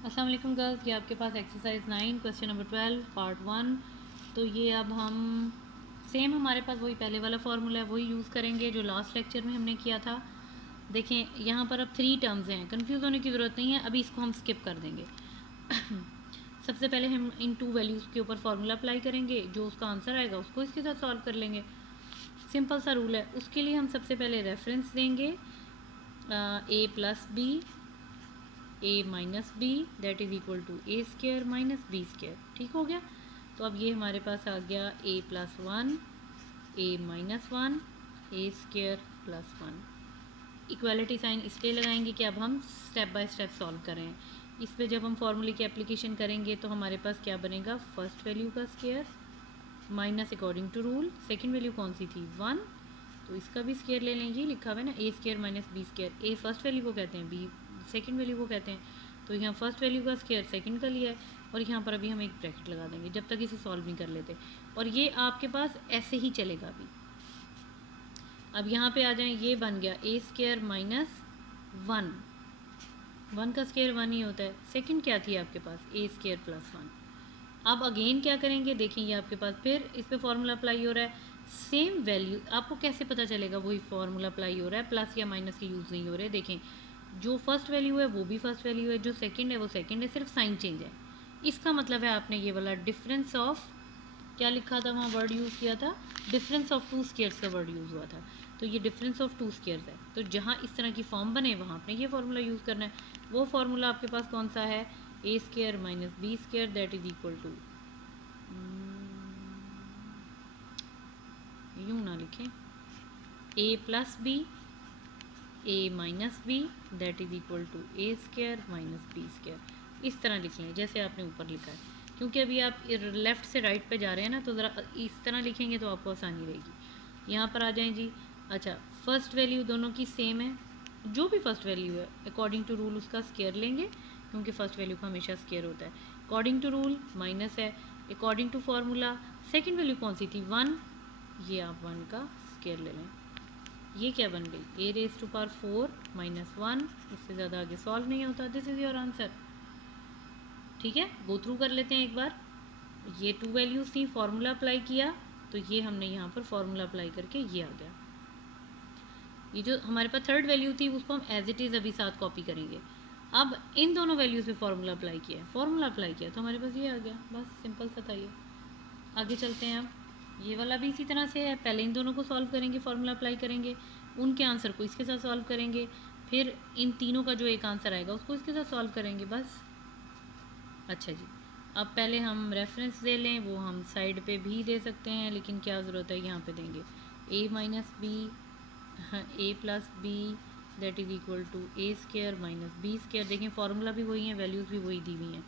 अस्सलाम वालेकुम गर्ल्स, ये आपके पास एक्सरसाइज 9 क्वेश्चन नंबर 12 पार्ट 1। तो ये अब हम सेम हमारे पास वही पहले वाला फार्मूला है वही यूज़ करेंगे जो लास्ट लेक्चर में हमने किया था। देखें यहाँ पर अब 3 टर्म्स हैं, कंफ्यूज होने की ज़रूरत नहीं है, अभी इसको हम स्किप कर देंगे। सबसे पहले हम इन 2 वैल्यूज़ के ऊपर फार्मूला अप्लाई करेंगे, जो उसका आंसर आएगा उसको इसके साथ सॉल्व कर लेंगे। सिंपल सा रूल है। उसके लिए हम सबसे पहले रेफरेंस देंगे a plus B a minus B that is equal to A square minus B square. ठीक हो गया। तो अब ये हमारे पास आ गया a plus one a minus one A square plus one. Equality sign इसलिए लगाएंगे कि अब हम स्टेप बाय स्टेप सॉल्व कर रहे हैं। इस पर जब हम फॉर्मूले की एप्लीकेशन करेंगे तो हमारे पास क्या बनेगा, फर्स्ट वैल्यू का square minus according to rule second value कौन सी थी 1, तो इसका भी स्केयर ले लें। ये लिखा हुआ है ना ए स्केयर माइनस बी स्केयर, ए फर्स्ट वैल्यू को कहते हैं, बी सेकंड वैल्यू को कहते हैं। तो यहाँ फर्स्ट वैल्यू का स्केयर सेकंड का लिया है और यहाँ पर अभी हम एक ब्रैकेट लगा देंगे जब तक इसे सॉल्व नहीं कर लेते, और ये आपके पास ऐसे ही चलेगा अभी। अब यहाँ पे आ जाएं, ये बन गया A square minus one, one का स्केयर वन ही होता है। सेकंड क्या थी आपके पास, ए स्केयर प्लस वन। अब अगेन क्या करेंगे, देखें ये आपके पास फिर इस पर फॉर्मूला अप्लाई हो रहा है। सेम वैल्यू आपको कैसे पता चलेगा वही फॉर्मूला अप्लाई हो रहा है, प्लस या माइनस के यूज़ नहीं हो रहे। देखें जो फर्स्ट वैल्यू है वो भी फर्स्ट वैल्यू है, जो सेकंड है वो सेकंड है, सिर्फ साइन चेंज है। इसका मतलब है आपने ये वाला डिफरेंस ऑफ, क्या लिखा था वहाँ वर्ड यूज़ किया था, डिफरेंस ऑफ टू स्केयर्स का वर्ड यूज़ हुआ था। तो ये डिफरेंस ऑफ टू स्केयर्स है, तो जहाँ इस तरह की फॉर्म बने वहाँ आपने ये फार्मूला यूज़ करना है। वो फार्मूला आपके पास कौन सा है, A square minus B square that is equal to, यूँ ना लिखें, A plus B A minus B that is equal to A square minus B square. इस तरह लिख लें जैसे आपने ऊपर लिखा है, क्योंकि अभी आप लेफ़्ट से राइट पे जा रहे हैं ना, तो ज़रा इस तरह लिखेंगे तो आपको आसानी रहेगी। यहाँ पर आ जाएं जी। अच्छा, फर्स्ट वैल्यू दोनों की सेम है, जो भी फर्स्ट वैल्यू है अकॉर्डिंग टू रूल उसका स्केयर लेंगे, क्योंकि फर्स्ट वैल्यू का हमेशा स्केयर होता है। अकॉर्डिंग टू रूल माइनस है, according to formula second value कौन सी थी 1, ये आप 1 का स्केयर ले लें। ये क्या बन गई, A raise to power 4 minus one, इससे ज़्यादा आगे सॉल्व नहीं होता। This is your answer. ठीक है, गो थ्रू कर लेते हैं एक बार। ये 2 वैल्यूज़ थी, फार्मूला अप्लाई किया तो ये हमने यहाँ पर फार्मूला अप्लाई करके ये आ गया। ये जो हमारे पास थर्ड वैल्यू थी उसको हम एज इट इज़ अभी साथ कॉपी करेंगे। अब इन दोनों वैल्यूज़ पे फार्मूला अप्लाई किया है, फार्मूला अप्लाई किया तो हमारे पास ये आ गया, बस सिंपल सा था ये। आगे चलते हैं। अब ये वाला भी इसी तरह से है, पहले इन दोनों को सॉल्व करेंगे, फार्मूला अप्लाई करेंगे, उनके आंसर को इसके साथ सॉल्व करेंगे, फिर इन तीनों का जो एक आंसर आएगा उसको इसके साथ सॉल्व करेंगे, बस। अच्छा जी, अब पहले हम रेफरेंस दे लें, वो हम साइड पे भी दे सकते हैं लेकिन क्या ज़रूरत है, यहाँ पे देंगे A minus B A plus B that is equal to A square minus B square. देखें फार्मूला भी वही है, वैल्यूज़ भी वही दी हुई हैं।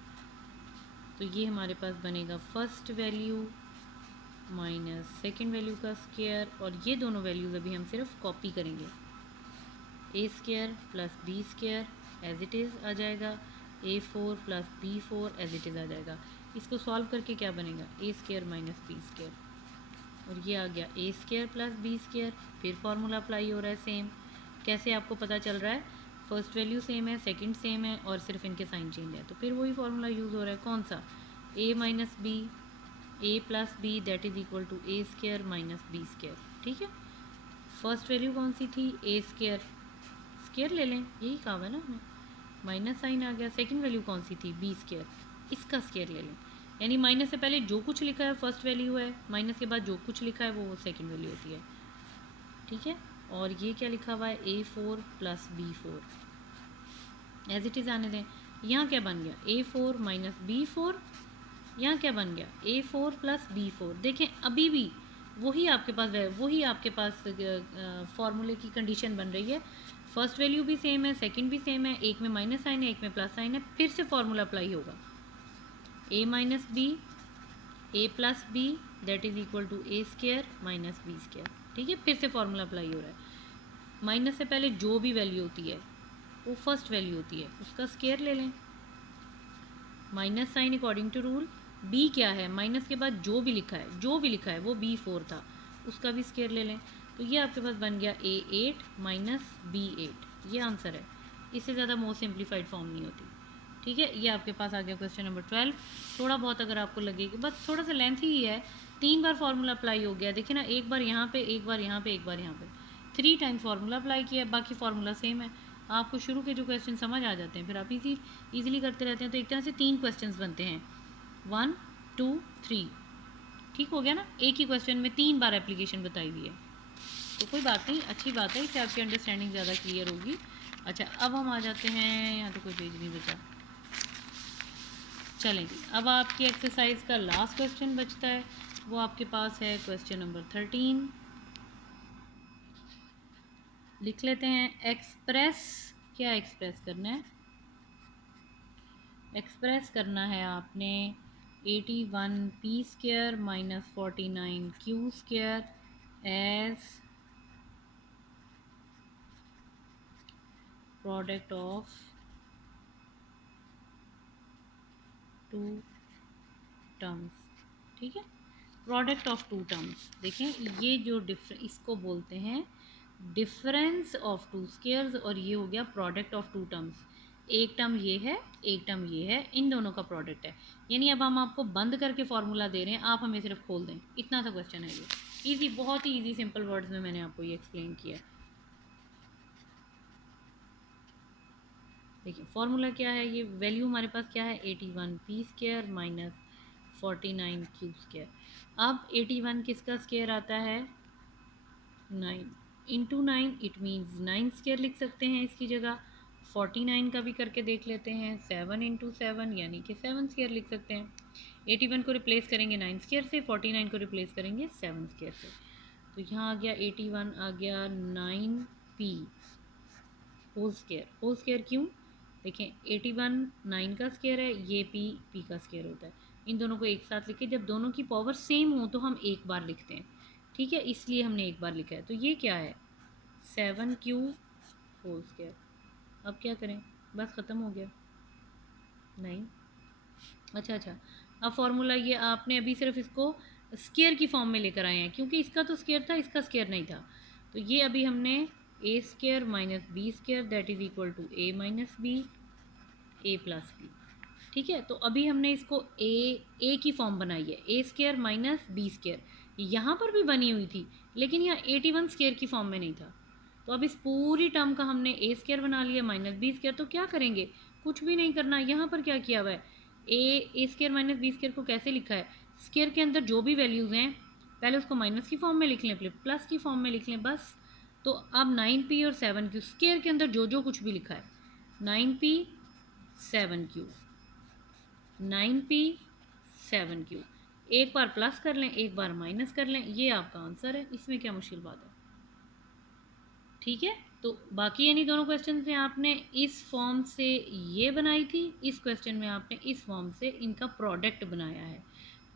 तो ये हमारे पास बनेगा first value minus second value का स्केयर, और ये दोनों वैल्यूज़ अभी हम सिर्फ कॉपी करेंगे। A square plus B square as it is आ जाएगा, A four plus B four as it is आ जाएगा। इसको सॉल्व करके क्या बनेगा, A square minus B square, और ये आ गया A square plus B square. फिर फार्मूला अप्लाई हो रहा है सेम। कैसे आपको पता चल रहा है, फर्स्ट वैल्यू सेम है, सेकंड सेम है, और सिर्फ इनके साइन चेंज है, तो फिर वही फार्मूला यूज़ हो रहा है, कौन सा, A minus B A plus B that is equal to A square minus B square. ठीक है, फर्स्ट वैल्यू कौन सी थी, ए स्केयर, स्केयर ले लें, यही कहा है ना हमें, माइनस साइन आ गया। सेकंड वैल्यू कौन सी थी, बी स्केयर, इसका स्केयर ले लें। यानी माइनस से पहले जो कुछ लिखा है फर्स्ट वैल्यू है, माइनस के बाद जो कुछ लिखा है वो सेकंड वैल्यू होती है। ठीक है, और ये क्या लिखा हुआ है, A four plus B four, as it is आने दें। यहाँ क्या बन गया, A four minus B four, यहाँ क्या बन गया, A four plus B four. देखें अभी भी वही आपके पास फॉर्मूले की कंडीशन बन रही है। फर्स्ट वैल्यू भी सेम है, सेकंड भी सेम है, एक में माइनस साइन है एक में प्लस साइन है, फिर से फार्मूला अप्लाई होगा, A minus B A plus B that is equal to A square minus B square. ठीक है, फिर से फार्मूला अप्लाई हो रहा है। माइनस से पहले जो भी वैल्यू होती है वो फर्स्ट वैल्यू होती है, उसका स्केयर ले लें। Minus sign according to rule, B क्या है, माइनस के बाद जो भी लिखा है वो बी फोर था, उसका भी स्केयर ले लें। तो ये आपके पास बन गया ए एट माइनस बी एट, ये आंसर है। इससे ज़्यादा मोस्ट सिंप्लीफाइड फॉर्म नहीं होती। ठीक है, ये आपके पास आ गया क्वेश्चन नंबर 12। थोड़ा बहुत अगर आपको लगे कि बस थोड़ा सा लेंथ ही है, 3 बार फार्मूला अप्लाई हो गया, देखिए ना, एक बार यहाँ पे, एक बार यहाँ पे, एक बार यहाँ पे, 3 टाइम्स फार्मूला अप्लाई किया, बाकी फार्मूला सेम है। आपको शुरू के जो क्वेश्चन समझ आ जाते हैं, फिर आप ईजिली करते रहते हैं। तो एक तरह से 3 क्वेश्चन बनते हैं, 1 2 3। ठीक हो गया ना, एक ही क्वेश्चन में 3 बार एप्लीकेशन बताई हुई है। तो कोई बात नहीं, अच्छी बात है, इससे आपकी अंडरस्टैंडिंग ज़्यादा क्लियर होगी। अच्छा, अब हम आ जाते हैं, यहाँ तो कोई पेज नहीं बचा, चलेंगे अब आपकी एक्सरसाइज का लास्ट क्वेश्चन बचता है, वो आपके पास है क्वेश्चन नंबर 13। लिख लेते हैं, एक्सप्रेस, क्या एक्सप्रेस करना है? एक्सप्रेस करना है आपने 81p² minus 49q² as product of 2 terms. ठीक है, प्रोडक्ट ऑफ 2 टर्म्स। देखें, ये जो इसको बोलते हैं डिफरेंस ऑफ 2 स्क्वायर्स, और ये हो गया प्रोडक्ट ऑफ 2 टर्म्स। एक टर्म ये है, एक टर्म ये है, इन दोनों का प्रोडक्ट है। यानी अब हम आपको बंद करके फॉर्मूला दे रहे हैं, आप हमें सिर्फ खोल दें, इतना सा क्वेश्चन है ये। इजी, बहुत ही इजी सिंपल वर्ड्स में मैंने आपको ये एक्सप्लेन किया। देखिए फॉर्मूला क्या है, ये वैल्यू हमारे पास क्या है, 81p² माइनस 49q²। अब 81 किसका स्क्वायर आता है, 9 इंटू 9, इट मीन्स 9² लिख सकते हैं इसकी जगह। 49 का भी करके देख लेते हैं, 7 इंटू 7 यानी कि 7² लिख सकते हैं। 81 को रिप्लेस करेंगे 9² से, 49 को रिप्लेस करेंगे 7² से। तो यहाँ आ गया 81 आ गया 9p होल स्क्वायर क्यों, देखें 81 9 का स्क्वायर है, ये p का स्क्वायर होता है। इन दोनों को एक साथ लिखे, जब दोनों की पावर सेम हो तो हम एक बार लिखते हैं, ठीक है, इसलिए हमने एक बार लिखा है। तो ये क्या है, 7q होल स्क्वायर। अब क्या करें, बस ख़त्म हो गया, नहीं। अच्छा, अब फॉर्मूला ये आपने अभी सिर्फ इसको स्क्वायर की फॉर्म में लेकर आए हैं, क्योंकि इसका तो स्क्वायर था, इसका स्क्वायर नहीं था। तो ये अभी हमने a² minus b² that is equal to a minus B, a plus B. ठीक है, तो अभी हमने इसको a की फॉर्म बनाई है, a² माइनस b²। यहाँ पर भी बनी हुई थी, लेकिन यहाँ 81² की फॉर्म में नहीं था। तो अब इस पूरी टर्म का हमने a² बना लिया माइनस b²। तो क्या करेंगे, कुछ भी नहीं करना। यहाँ पर क्या किया हुआ है, a² माइनस b² को कैसे लिखा है, स्क्वायर के अंदर जो भी वैल्यूज़ हैं पहले उसको माइनस की फॉर्म में लिख लें, फिर प्लस की फॉर्म में लिख लें, बस। तो अब 9p और 7q, स्क्वायर के अंदर जो जो कुछ भी लिखा है, 9p 7q, 9p 7q, एक बार प्लस कर लें, एक बार माइनस कर लें, ये आपका आंसर है। इसमें क्या मुश्किल बात है, ठीक है। तो बाकी यानी दोनों क्वेश्चन में आपने इस फॉर्म से ये बनाई थी, इस क्वेश्चन में आपने इस फॉर्म से इनका प्रोडक्ट बनाया है।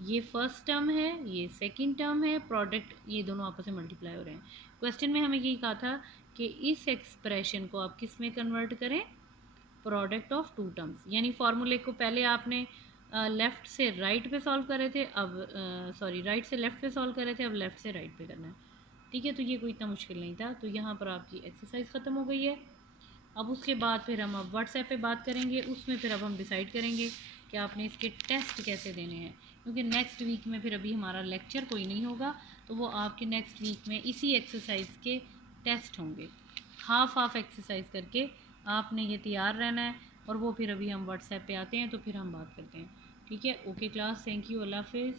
ये फर्स्ट टर्म है, ये सेकंड टर्म है, प्रोडक्ट ये दोनों आपस में मल्टीप्लाई हो रहे हैं। क्वेश्चन में हमें यही कहा था कि इस एक्सप्रेशन को आप किस में कन्वर्ट करें, प्रोडक्ट ऑफ 2 टर्म्स। यानी फॉर्मूले को पहले आपने लेफ़्ट से राइट पे सॉल्व करे थे, अब सॉरी राइट से लेफ़्ट पे सॉल्व करे थे, अब लेफ़्ट से राइट पे करना है, ठीक है। तो ये कोई इतना मुश्किल नहीं था। तो यहाँ पर आपकी एक्सरसाइज ख़त्म हो गई है। अब उसके बाद फिर हम अब व्हाट्सएप पे बात करेंगे, उसमें फिर अब हम डिसाइड करेंगे कि आपने इसके टेस्ट कैसे देने हैं, क्योंकि नेक्स्ट वीक में फिर अभी हमारा लेक्चर कोई नहीं होगा, तो वो आपके नेक्स्ट वीक में इसी एक्सरसाइज के टेस्ट होंगे। हाफ एक्सरसाइज करके आपने ये तैयार रहना है, और वो फिर अभी हम व्हाट्सएप पे आते हैं तो फिर हम बात करते हैं, ठीक है। ओके क्लास, थैंक यू, अल्लाह हाफिज़।